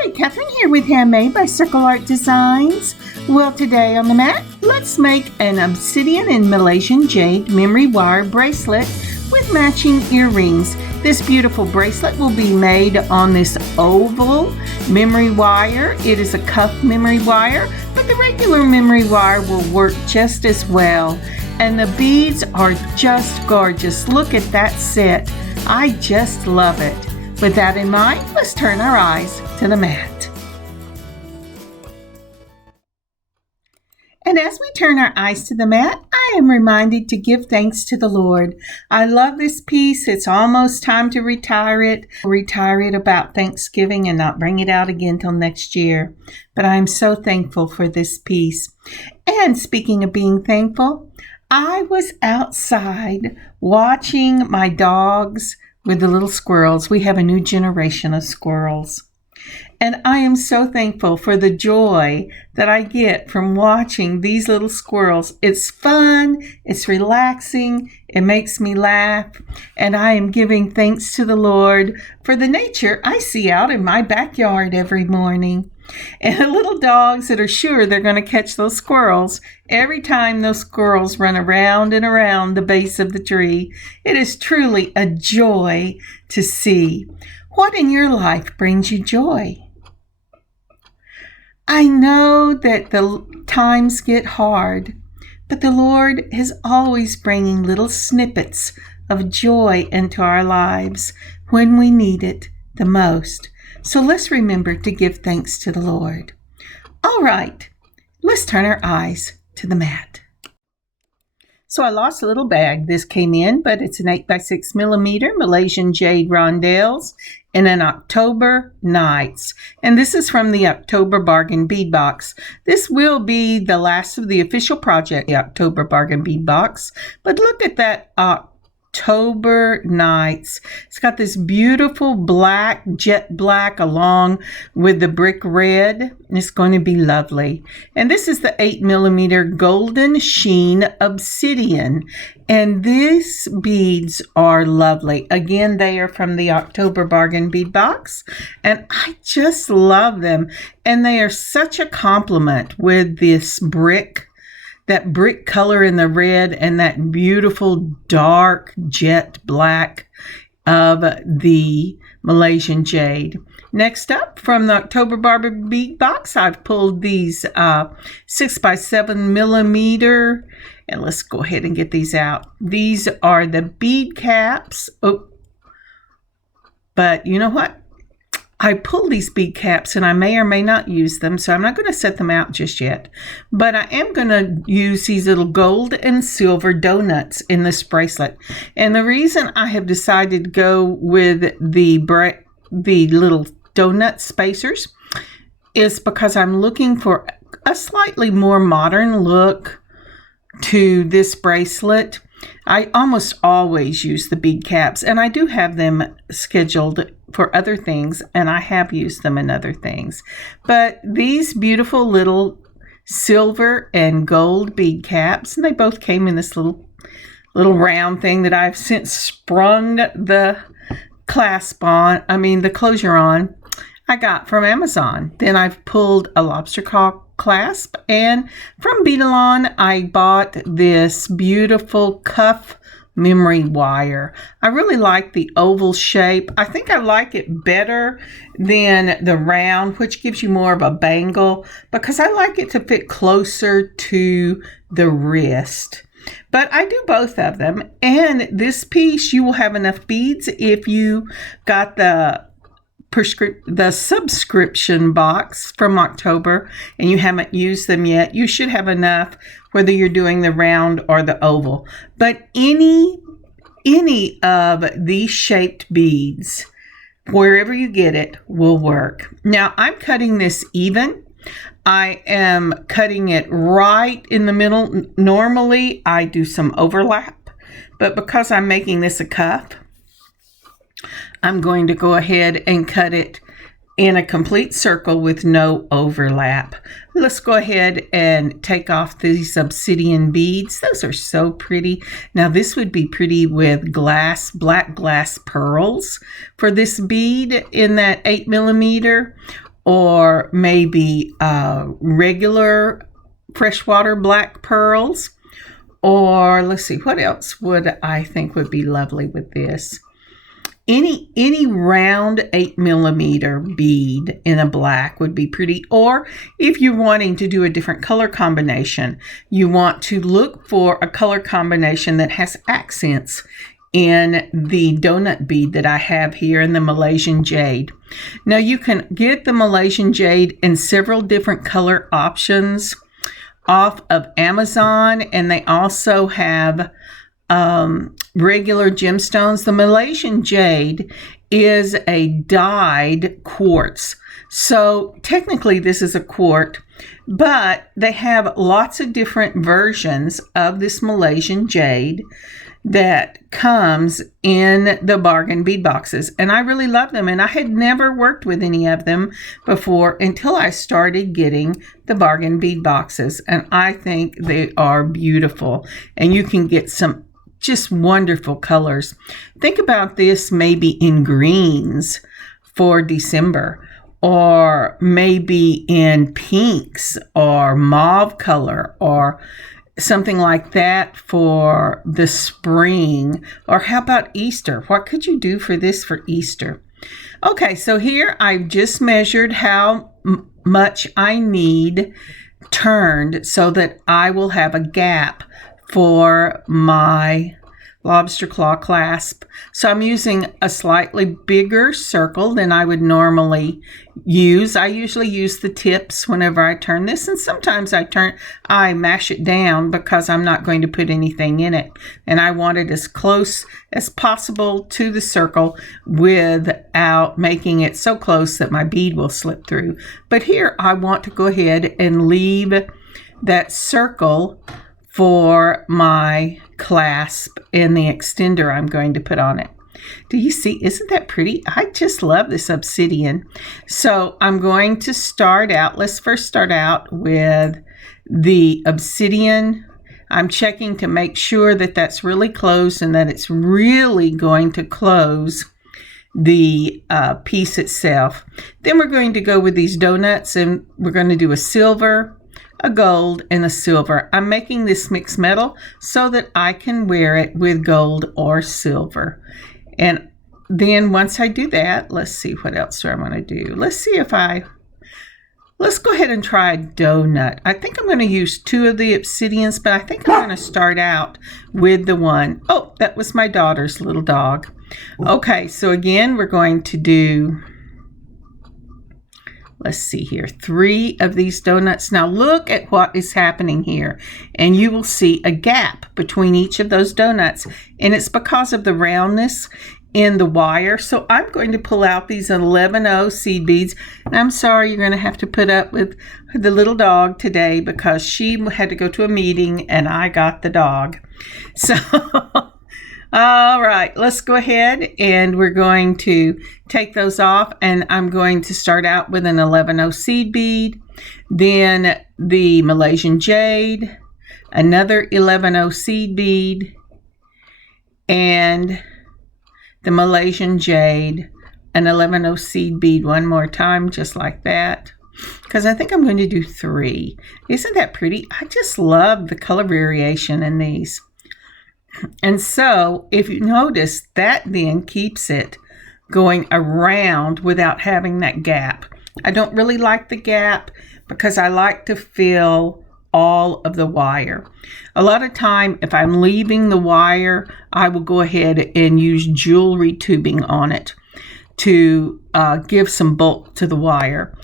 Hi, Kathryn here with Handmade by Circle Art Designs. Well, today on the mat, let's make an Obsidian and Malaysian Jade memory wire bracelet with matching earrings. This beautiful bracelet will be made on this oval memory wire. It is a cuff memory wire, but the regular memory wire will work just as well. And the beads are just gorgeous. Look at that set. I just love it. With that in mind, let's turn our eyes to the mat. And as we turn our eyes to the mat, I am reminded to give thanks to the Lord. I love this piece. It's almost time to retire it. Retire it about Thanksgiving and not bring it out again till next year. But I'm so thankful for this piece. And speaking of being thankful, I was outside watching my dogs with the little squirrels. We have a new generation of squirrels. And I am so thankful for the joy that I get from watching these little squirrels. It's fun, it's relaxing, it makes me laugh, and I am giving thanks to the Lord for the nature I see out in my backyard every morning. And the little dogs that are sure they're going to catch those squirrels every time those squirrels run around and around the base of the tree. It is truly a joy to see. What in your life brings you joy? I know that the times get hard, but the Lord is always bringing little snippets of joy into our lives when we need it the most. So let's remember to give thanks to the Lord. All right, let's turn our eyes to the mat. So I lost a little bag. This came in, but it's an 8x6 millimeter Malaysian Jade rondelles in an October Nights. And this is from the October Bargain Bead Box. This will be the last of the official project, the October Bargain Bead Box. But look at that October Nights. It's got this beautiful black, jet black along with the brick red. It's going to be lovely. And this is the 8 millimeter golden sheen obsidian. And these beads are lovely. Again, they are from the October Bargain Bead Box. And I just love them. And they are such a compliment with this brick. That brick color in the red and that beautiful dark jet black of the Malaysian Jade. Next up, from the October Bargain Bead Box, I've pulled these 6x7 millimeter, and let's go ahead and get these out. These are the bead caps. Oh, but you know what? I pulled these bead caps and I may or may not use them, so I'm not going to set them out just yet. But I am going to use these little gold and silver donuts in this bracelet. And the reason I have decided to go with the little donut spacers is because I'm looking for a slightly more modern look to this bracelet. I almost always use the bead caps, and I do have them scheduled for other things, and I have used them in other things. But these beautiful little silver and gold bead caps, and they both came in this little round thing that I've since sprung the the closure on, I got from Amazon. Then I've pulled a lobster claw clasp, and from Beadalon I bought this beautiful cuff memory wire. I really like the oval shape. I think I like it better than the round, which gives you more of a bangle, because I like it to fit closer to the wrist. But I do both of them, and this piece you will have enough beads if you got the subscription box from October and you haven't used them yet. You should have enough whether you're doing the round or the oval. But any of these shaped beads, wherever you get it, will work. Now I'm cutting this even. I am cutting it right in the middle. Normally I do some overlap, but because I'm making this a cuff, I'm going to go ahead and cut it in a complete circle with no overlap. Let's go ahead and take off these obsidian beads. Those are so pretty. Now this would be pretty with black glass pearls for this bead in that 8 millimeter, or maybe regular freshwater black pearls, or let's see, what else would I think would be lovely with this? Any round 8mm bead in a black would be pretty. Or if you're wanting to do a different color combination, you want to look for a color combination that has accents in the donut bead that I have here in the Malaysian Jade. Now you can get the Malaysian Jade in several different color options off of Amazon, and they also have regular gemstones. The Malaysian Jade is a dyed quartz. So technically this is a quartz, but they have lots of different versions of this Malaysian Jade that comes in the bargain bead boxes. And I really love them. And I had never worked with any of them before until I started getting the bargain bead boxes. And I think they are beautiful. And you can get some just wonderful colors. Think about this maybe in greens for December, or maybe in pinks or mauve color, or something like that for the spring. Or how about Easter? What could you do for this for Easter? Okay, so here I've just measured how much I need turned so that I will have a gap for my lobster claw clasp. So I'm using a slightly bigger circle than I would normally use. I usually use the tips whenever I turn this, and sometimes I mash it down because I'm not going to put anything in it. And I want it as close as possible to the circle without making it so close that my bead will slip through. But here I want to go ahead and leave that circle for my clasp and the extender I'm going to put on it. Do you see? Isn't that pretty? I just love this obsidian. So I'm going to start out. Let's first start out with the obsidian. I'm checking to make sure that that's really closed and that it's really going to close the piece itself. Then we're going to go with these donuts, and we're going to do a silver, a gold, and a silver. I'm making this mixed metal so that I can wear it with gold or silver. And then once I do that, let's see, what else do I want to do? Let's go ahead and try a donut. I think I'm going to use 2 of the obsidians, but I think I'm going to start out with the one. Oh, that was my daughter's little dog. Okay, so again, we're going to do, let's see here, 3 of these donuts. Now look at what is happening here, and you will see a gap between each of those donuts, and it's because of the roundness in the wire. So I'm going to pull out these 11-0 seed beads. And I'm sorry, you're going to have to put up with the little dog today because she had to go to a meeting and I got the dog. So all right, let's go ahead and we're going to take those off, and I'm going to start out with an 11-0 seed bead, then the Malaysian Jade, another 11-0 seed bead, and the Malaysian Jade, an 11-0 seed bead one more time, just like that, because I think I'm going to do 3. Isn't that pretty? I just love the color variation in these. And so if you notice, that then keeps it going around without having that gap. I don't really like the gap because I like to fill all of the wire. A lot of time, if I'm leaving the wire, I will go ahead and use jewelry tubing on it to give some bulk to the wire.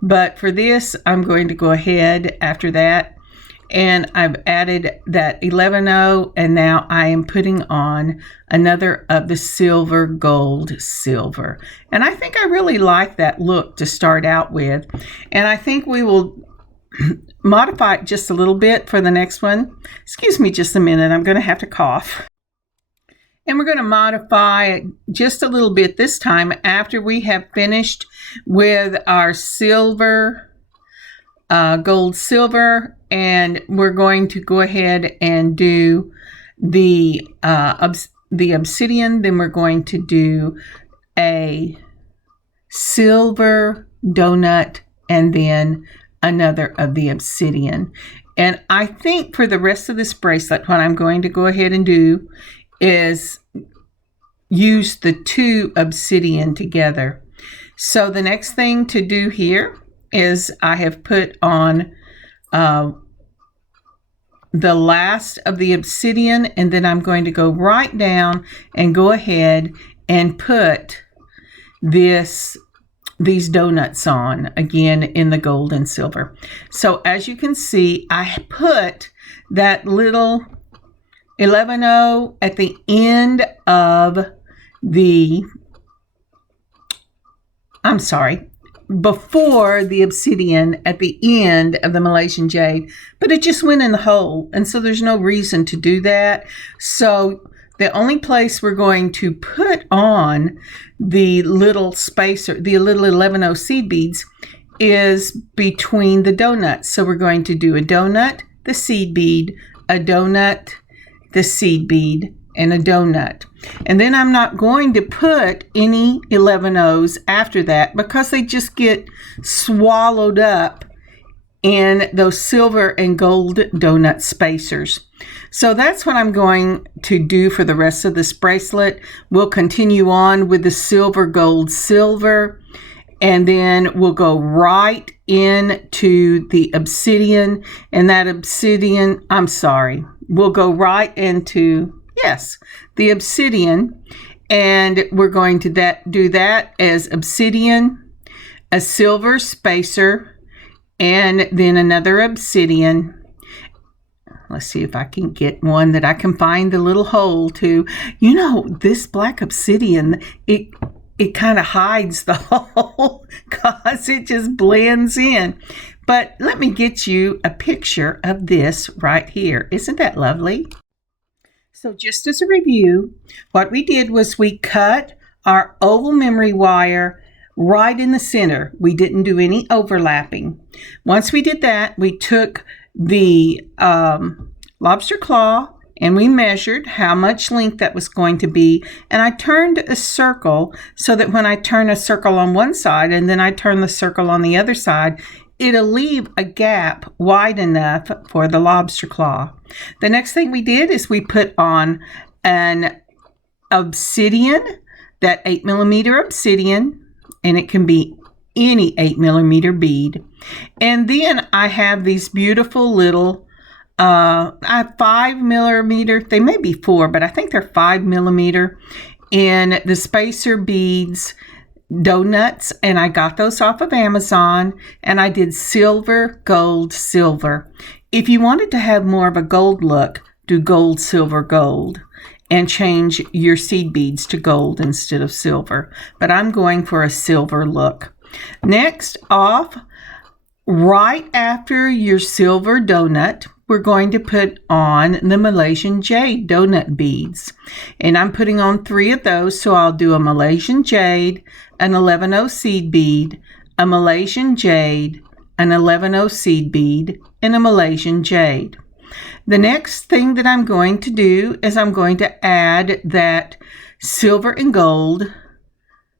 But for this, I'm going to go ahead after that, and I've added that 11-0, and now I am putting on another of the silver, gold, silver. And I think I really like that look to start out with. And I think we will modify it just a little bit for the next one. Excuse me just a minute, I'm going to have to cough. And we're going to modify it just a little bit this time after we have finished with our silver, gold, silver, and we're going to go ahead and do the obsidian. Then we're going to do a silver, donut, and then another of the obsidian. And I think for the rest of this bracelet, what I'm going to go ahead and do is use the 2 obsidian together. So the next thing to do here is I have put on the last of the obsidian, and then I'm going to go right down and go ahead and put these donuts on again in the gold and silver. So as you can see, I put that little 11-0 at the end of before the obsidian at the end of the Malaysian Jade, but it just went in the hole, and so there's no reason to do that. So the only place we're going to put on the little spacer, the little 11-0 seed beads, is between the donuts. So we're going to do a donut, the seed bead, a donut, the seed bead, and a donut. And then I'm not going to put any 11-0s after that because they just get swallowed up in those silver and gold donut spacers. So that's what I'm going to do for the rest of this bracelet. We'll continue on with the silver, gold, silver, and then we'll go right into the obsidian, and that obsidian, we'll go right into, yes, the obsidian, and we're going to do that as obsidian, a silver spacer, and then another obsidian. Let's see if I can get one that I can find the little hole to. You know, this black obsidian, it kind of hides the hole because it just blends in. But let me get you a picture of this right here. Isn't that lovely? So just as a review, what we did was we cut our oval memory wire right in the center. We didn't do any overlapping. Once we did that, we took the lobster claw and we measured how much length that was going to be, and I turned a circle so that when I turn a circle on one side and then I turn the circle on the other side, it'll leave a gap wide enough for the lobster claw. The next thing we did is we put on an obsidian, that 8mm obsidian, and it can be any 8mm bead. And then I have these beautiful little I have 5mm, they may be 4, but I think they're 5mm in the spacer beads donuts, and I got those off of Amazon, and I did silver, gold, silver. If you wanted to have more of a gold look, do gold, silver, gold, and change your seed beads to gold instead of silver. But I'm going for a silver look. Next off, right after your silver donut, we're going to put on the Malaysian Jade donut beads. And I'm putting on 3 of those, so I'll do a Malaysian Jade, an 11-0 seed bead, a Malaysian Jade, an 11-0 seed bead, and a Malaysian Jade. The next thing that I'm going to do is I'm going to add that silver and gold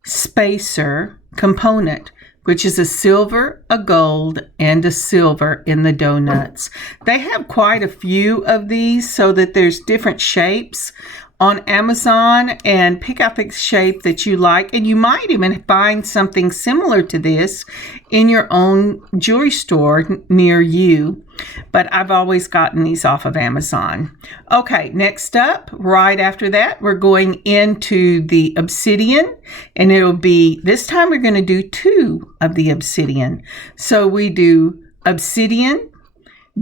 spacer component, which is a silver, a gold, and a silver in the donuts. They have quite a few of these so that there's different shapes on Amazon, and pick out the shape that you like, and you might even find something similar to this in your own jewelry store near you. But I've always gotten these off of Amazon. Okay, next up, right after that, we're going into the obsidian, and it'll be, this time we're going to do 2 of the obsidian. So we do obsidian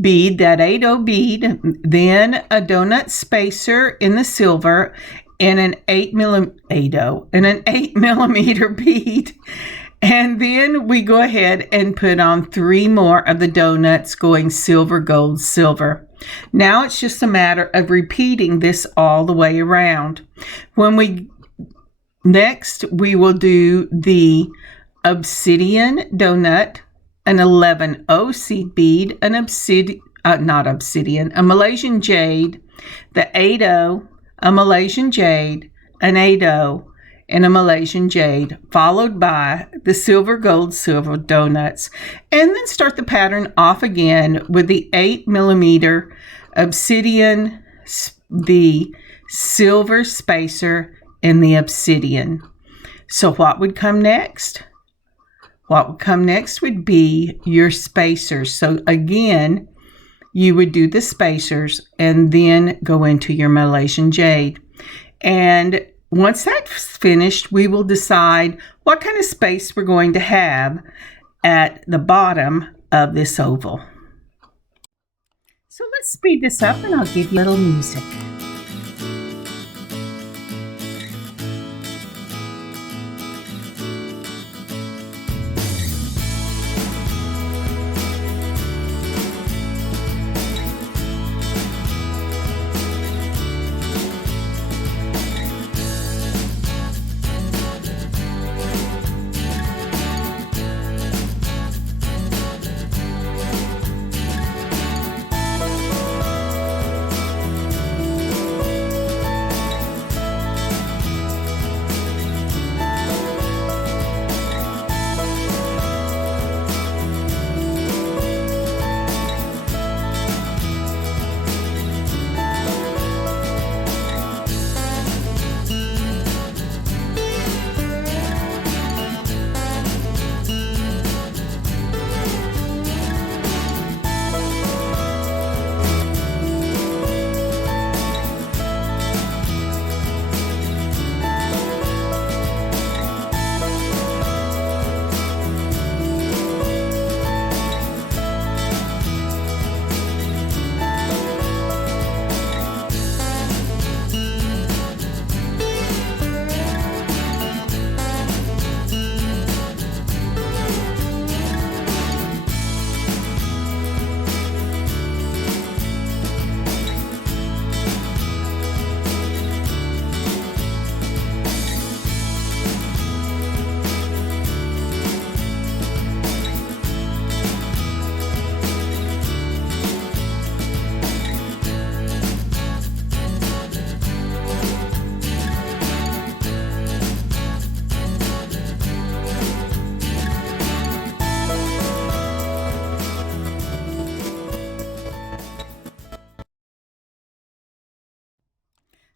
bead, that 8-0 bead, then a donut spacer in the silver, and an 8mm bead. And then we go ahead and put on 3 more of the donuts going silver, gold, silver. Now it's just a matter of repeating this all the way around. Next, we will do the obsidian donut, an 11-0 seed bead, a Malaysian Jade, the 8-0, a Malaysian Jade, an 8-0, and a Malaysian Jade, followed by the silver, gold, silver donuts. And then start the pattern off again with the 8mm Obsidian, the silver spacer, and the Obsidian. So what would come next? What would come next would be your spacers. So again, you would do the spacers and then go into your Malaysian Jade. And once that's finished, we will decide what kind of space we're going to have at the bottom of this oval. So let's speed this up and I'll give you a little music.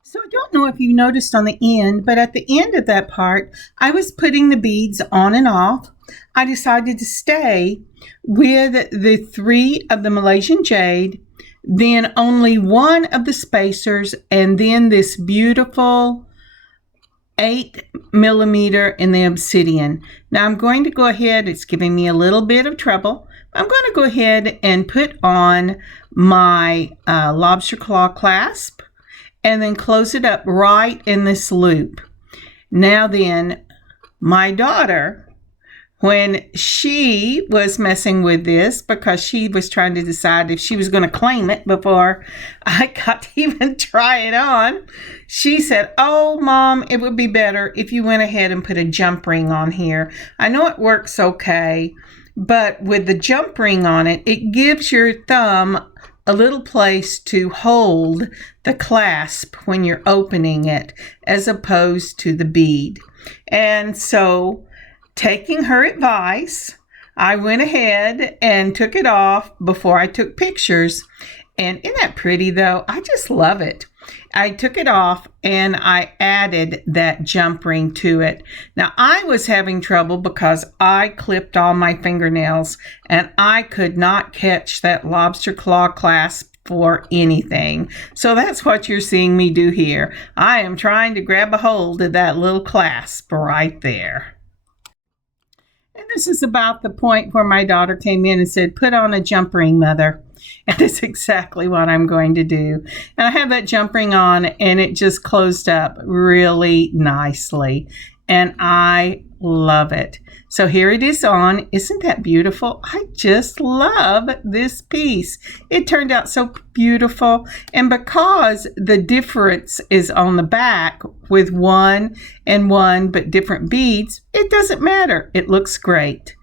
So I don't know if you noticed on the end, but at the end of that part, I was putting the beads on and off. I decided to stay with the 3 of the Malaysian Jade, then only 1 of the spacers, and then this beautiful 8mm in the Obsidian. Now I'm going to go ahead, it's giving me a little bit of trouble. I'm going to go ahead and put on my lobster claw clasp and then close it up right in this loop. Now then, my daughter, when she was messing with this, because she was trying to decide if she was going to claim it before I got to even try it on, she said, "Oh, Mom, it would be better if you went ahead and put a jump ring on here. I know it works okay, but with the jump ring on it, it gives your thumb a little place to hold the clasp when you're opening it, as opposed to the bead." And so, taking her advice, I went ahead and took it off before I took pictures. And isn't that pretty though? I just love it. I took it off and I added that jump ring to it. Now I was having trouble because I clipped all my fingernails and I could not catch that lobster claw clasp for anything. So that's what you're seeing me do here. I am trying to grab a hold of that little clasp right there. And this is about the point where my daughter came in and said, "Put on a jump ring, Mother." And that's exactly what I'm going to do. And I have that jump ring on and it just closed up really nicely. And I love it. So here it is on. Isn't that beautiful? I just love this piece. It turned out so beautiful. And because the difference is on the back with 1 and 1 but different beads, it doesn't matter. It looks great.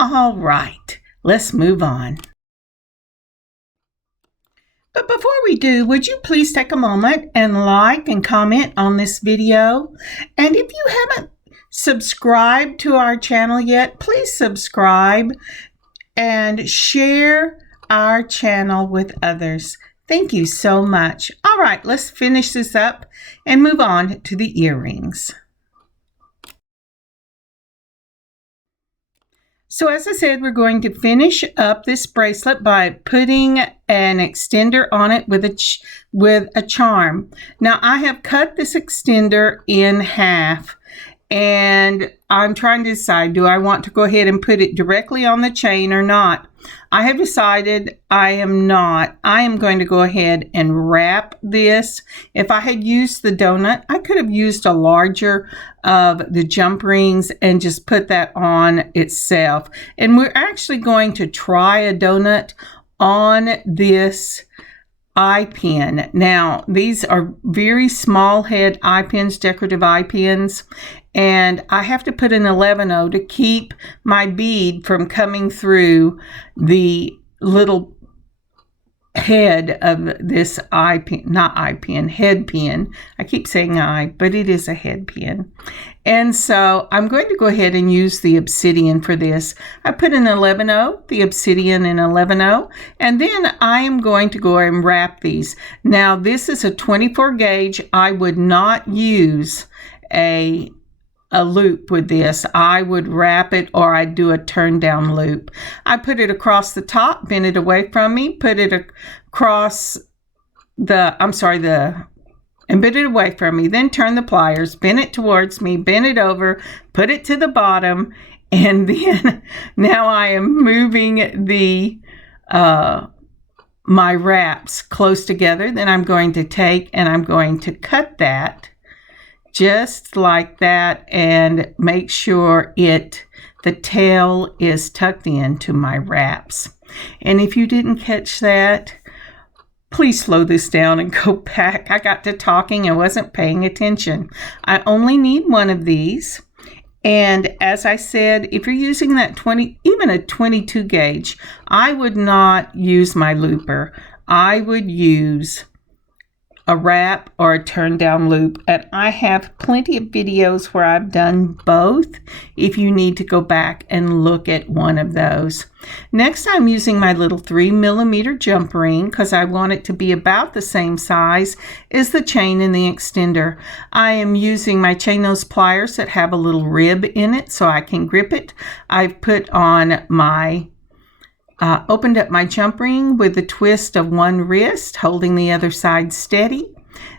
All right, let's move on. But before we do, would you please take a moment and like and comment on this video? And if you haven't subscribed to our channel yet, please subscribe and share our channel with others. Thank you so much. All right, let's finish this up and move on to the earrings. So as I said, we're going to finish up this bracelet by putting an extender on it with a charm. Now I have cut this extender in half, and I'm trying to decide, do I want to go ahead and put it directly on the chain or not? I have decided I am not. I am going to go ahead and wrap this. If I had used the donut, I could have used a larger of the jump rings and just put that on itself. And we're actually going to try a donut on this eye pin. Now, these are very small head eye pins, decorative eye pins, and I have to put an 11-0 to keep my bead from coming through the little head of this eye pin, not eye pin, head pin. I keep saying eye, but it is a head pin. And so I'm going to go ahead and use the Obsidian for this. I put an 11-0, the Obsidian in 11-0, and then I am going to go and wrap these. Now this is a 24 gauge. I would not use a loop with this. I would wrap it, or I'd do a turn down loop. I put it across the top, bend it away from me, put it across and bend it away from me, then turn the pliers, bend it towards me, bend it over, put it to the bottom, and then now I am moving the my wraps close together. Then I'm going to take and I'm going to cut that just like that and make sure the tail is tucked into my wraps. And if you didn't catch that, please slow this down and go back. I got to talking and wasn't paying attention. I only need one of these. And as I said, if you're using that 20, even a 22 gauge, I would not use my looper. I would use a wrap or a turn down loop, and I have plenty of videos where I've done both if you need to go back and look at one of those. Next, I'm using my little 3mm jump ring because I want it to be about the same size as the chain and the extender. I am using my chain nose pliers that have a little rib in it so I can grip it. I've put on my opened up my jump ring with the twist of one wrist, holding the other side steady.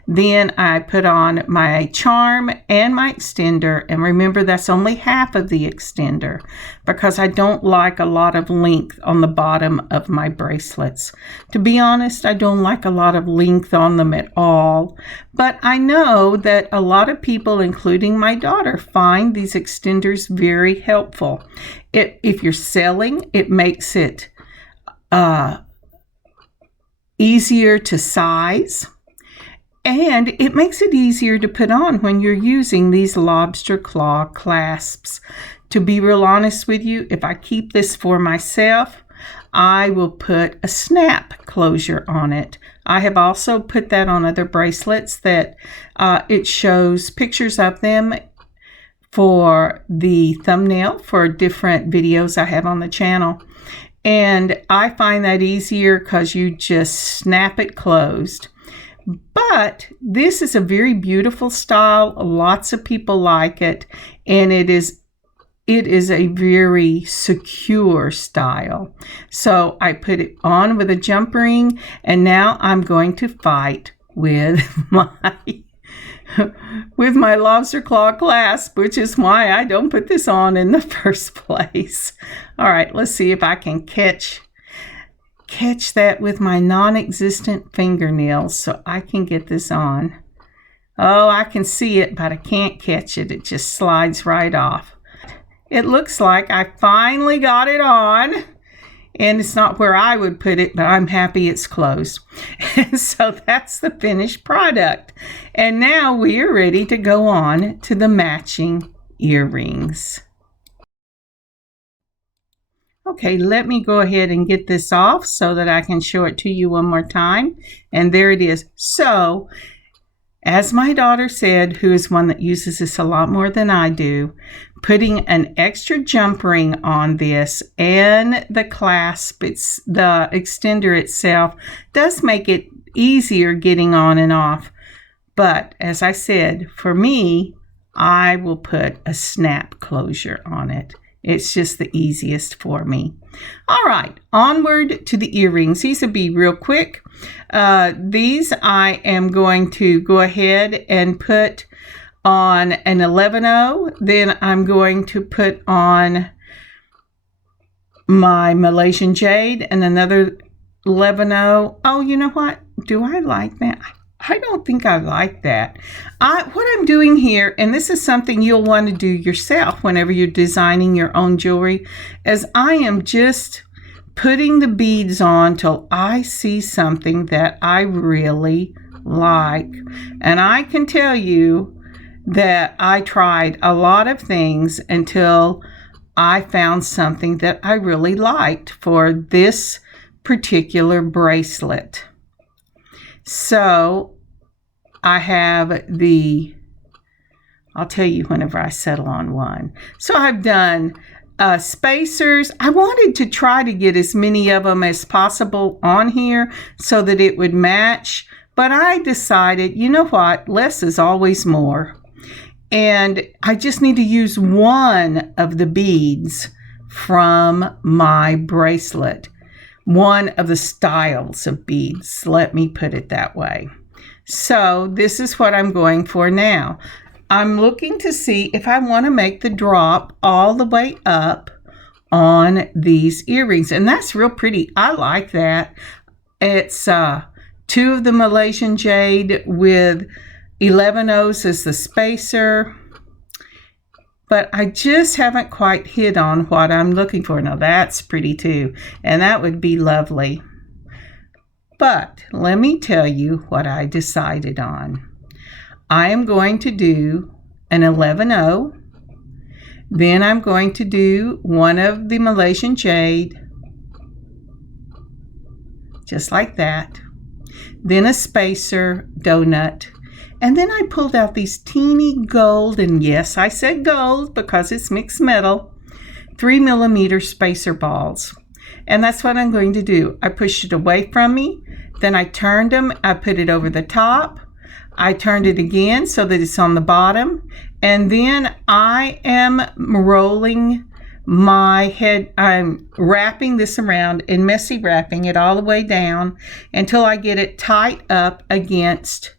Then I put on my charm and my extender, and remember that's only half of the extender because I don't like a lot of length on the bottom of my bracelets. To be honest, I don't like a lot of length on them at all, but I know that a lot of people, including my daughter, find these extenders very helpful. If you're selling, it makes it easier to size, and it makes it easier to put on when you're using these lobster claw clasps. To be real honest with you, if I keep this for myself, I will put a snap closure on it. I have also put that on other bracelets that it shows pictures of them for the thumbnail for different videos I have on the channel. And I find that easier because you just snap it closed. But this is a very beautiful style. Lots of people like it. And it is a very secure style. So I put it on with a jump ring. And now I'm going to fight with my lobster claw clasp, which is why I don't put this on in the first place. All right, let's see if I can catch that with my non-existent fingernails so I can get this on. Oh, I can see it, but I can't catch it. It just slides right off. It looks like I finally got it on. And it's not where I would put it, but I'm happy it's closed. And so that's the finished product. And now we are ready to go on to the matching earrings. Okay, let me go ahead and get this off so that I can show it to you one more time. And there it is. So, as my daughter said, who is one that uses this a lot more than I do, putting an extra jump ring on this and the clasp, the extender itself, does make it easier getting on and off. But as I said, for me, I will put a snap closure on it. It's just the easiest for me. All right, onward to the earrings. These will be real quick. These I am going to go ahead and put on an 11-0. Then I'm going to put on my Malaysian Jade and another 11-0. Oh, you know what? Do I like that? I don't think I like that. What I'm doing here, and this is something you'll want to do yourself whenever you're designing your own jewelry, is I am just putting the beads on till I see something that I really like. And I can tell you that I tried a lot of things until I found something that I really liked for this particular bracelet. So I have I'll tell you whenever I settle on one. So I've done spacers. I wanted to try to get as many of them as possible on here so that it would match. But I decided, you know what? Less is always more. And I just need to use one of the beads from my bracelet. One of the styles of beads, let me put it that way. So this is what I'm going for now. I'm looking to see if I want to make the drop all the way up on these earrings. And that's real pretty. I like that. It's 2 of the Malaysian Jade with 11-0s as the spacer. But I just haven't quite hit on what I'm looking for. Now that's pretty too. And that would be lovely. But let me tell you what I decided on. I am going to do an 11-0. Then I'm going to do one of the Malaysian Jade. Just like that. Then a spacer donut. And then I pulled out these teeny gold, and yes, I said gold because it's mixed metal, 3mm spacer balls. And that's what I'm going to do. I pushed it away from me. Then I turned them. I put it over the top. I turned it again so that it's on the bottom. And then I am rolling my head. I'm wrapping this around and messy wrapping it all the way down until I get it tight up against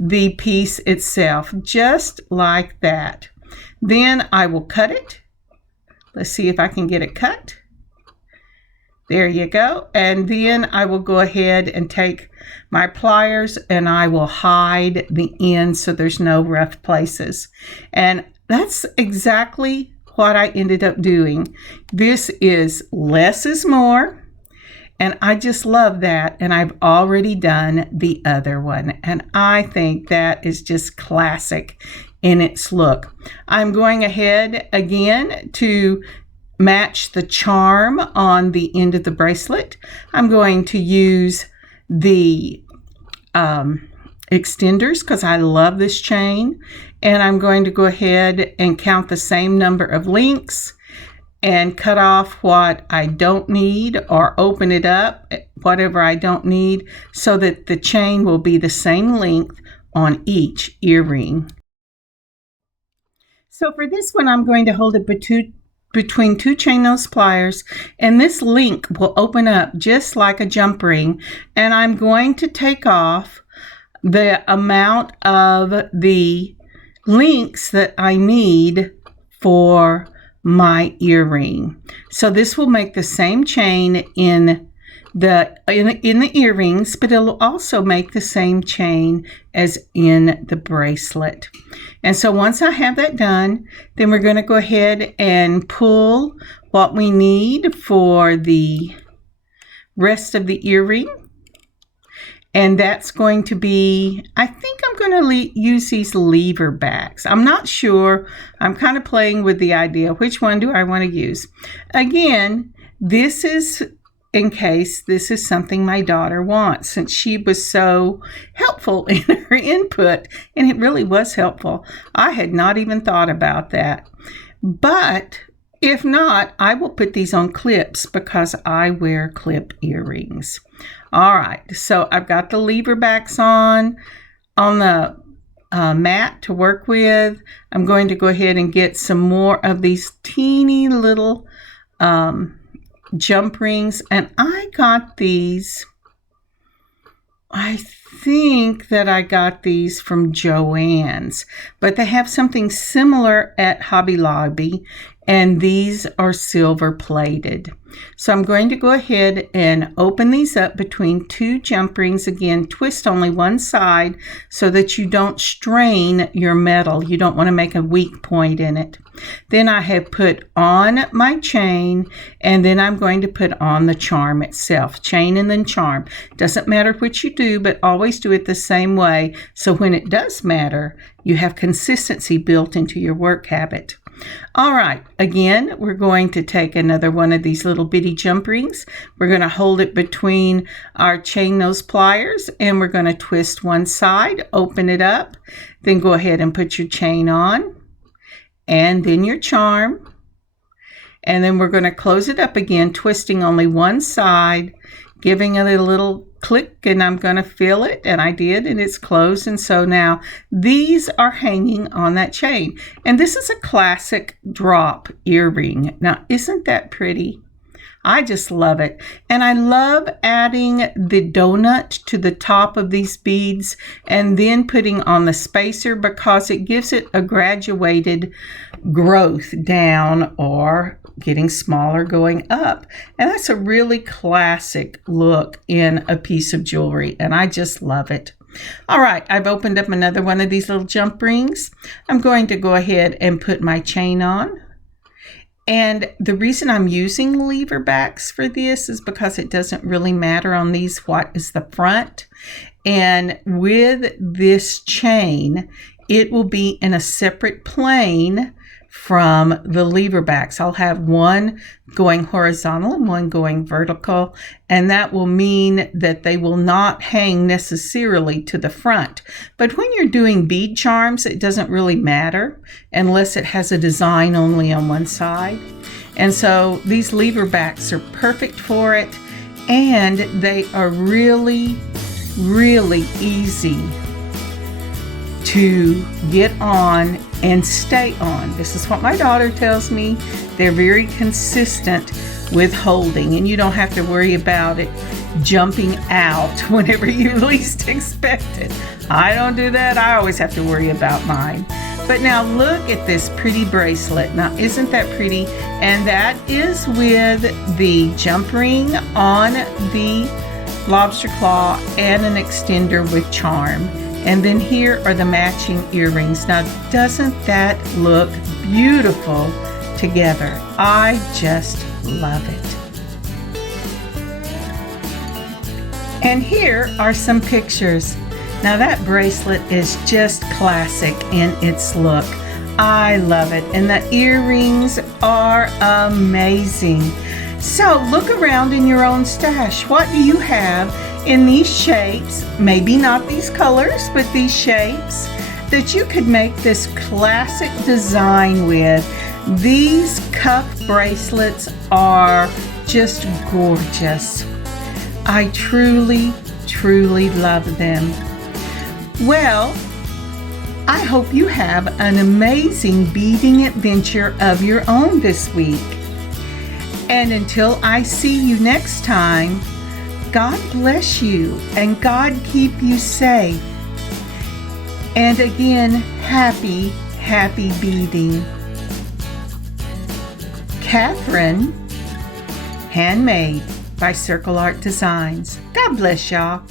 the piece itself, just like that. Then I will cut it. Let's see if I can get it cut. There you go. And then I will go ahead and take my pliers and I will hide the ends so there's no rough places. And that's exactly what I ended up doing. This is less is more. And I just love that. And I've already done the other one. And I think that is just classic in its look. I'm going ahead again to match the charm on the end of the bracelet. I'm going to use the extenders because I love this chain. And I'm going to go ahead and count the same number of links and cut off what I don't need or open it up, whatever I don't need, so that the chain will be the same length on each earring. So for this one, I'm going to hold it between 2 chain nose pliers, and this link will open up just like a jump ring, and I'm going to take off the amount of the links that I need for my earring. So this will make the same chain in the earrings, but it'll also make the same chain as in the bracelet. And so once I have that done, then we're going to go ahead and pull what we need for the rest of the earring. And that's going to be, I think I'm going to use these lever backs. I'm not sure. I'm kind of playing with the idea. Which one do I want to use? Again, This is in case this is something my daughter wants, since she was so helpful in her input, and it really was helpful. I had not even thought about that. But if not, I will put these on clips because I wear clip earrings. All right, so I've got the lever backs on the mat to work with. I'm going to go ahead and get some more of these teeny little jump rings, and I got these, I think that I got these from Joann's, but they have something similar at Hobby Lobby, and these are silver plated. So I'm going to go ahead and open these up between two jump rings. Again, twist only one side so that you don't strain your metal. You don't want to make a weak point in it. Then I have put on my chain, and then I'm going to put on the charm itself. Chain and then charm. Doesn't matter what you do, but always do it the same way. So when it does matter, you have consistency built into your work habit. All right, again, we're going to take another one of these little bitty jump rings. We're going to hold it between our chain nose pliers, and we're going to twist one side, open it up, then go ahead and put your chain on, and then your charm. And then we're going to close it up again, twisting only one side, giving it a little click, and I'm going to fill it, and I did, and it's closed. And so now these are hanging on that chain, and this is a classic drop earring. Now, isn't that pretty? I just love it. And I love adding the donut to the top of these beads and then putting on the spacer, because it gives it a graduated growth down, or getting smaller going up. And that's a really classic look in a piece of jewelry, and I just love it. All right, I've opened up another one of these little jump rings. I'm going to go ahead and put my chain on. And the reason I'm using lever backs for this is because it doesn't really matter on these what is the front. And with this chain, it will be in a separate plane from the lever backs. I'll have one going horizontal and one going vertical, and that will mean that they will not hang necessarily to the front. But when you're doing bead charms, it doesn't really matter unless it has a design only on one side. And so these lever backs are perfect for it, and they are really, really easy to get on and stay on. This is what my daughter tells me. They're very consistent with holding, and you don't have to worry about it jumping out whenever you least expect it. I don't do that. I always have to worry about mine. But now look at this pretty bracelet. Now, isn't that pretty? And that is with the jump ring on the lobster claw and an extender with charm. And then here are the matching earrings. Now, doesn't that look beautiful together? I just love it. And here are some pictures. Now, that bracelet is just classic in its look. I love it. And the earrings are amazing. So look around in your own stash. What do you have in these shapes, maybe not these colors, but these shapes, that you could make this classic design with? These cuff bracelets are just gorgeous. I truly, truly love them. Well, I hope you have an amazing beading adventure of your own this week. And until I see you next time, God bless you and God keep you safe. And again, happy, happy beading. Kathryn, Handmade by Circle Art Designs. God bless y'all.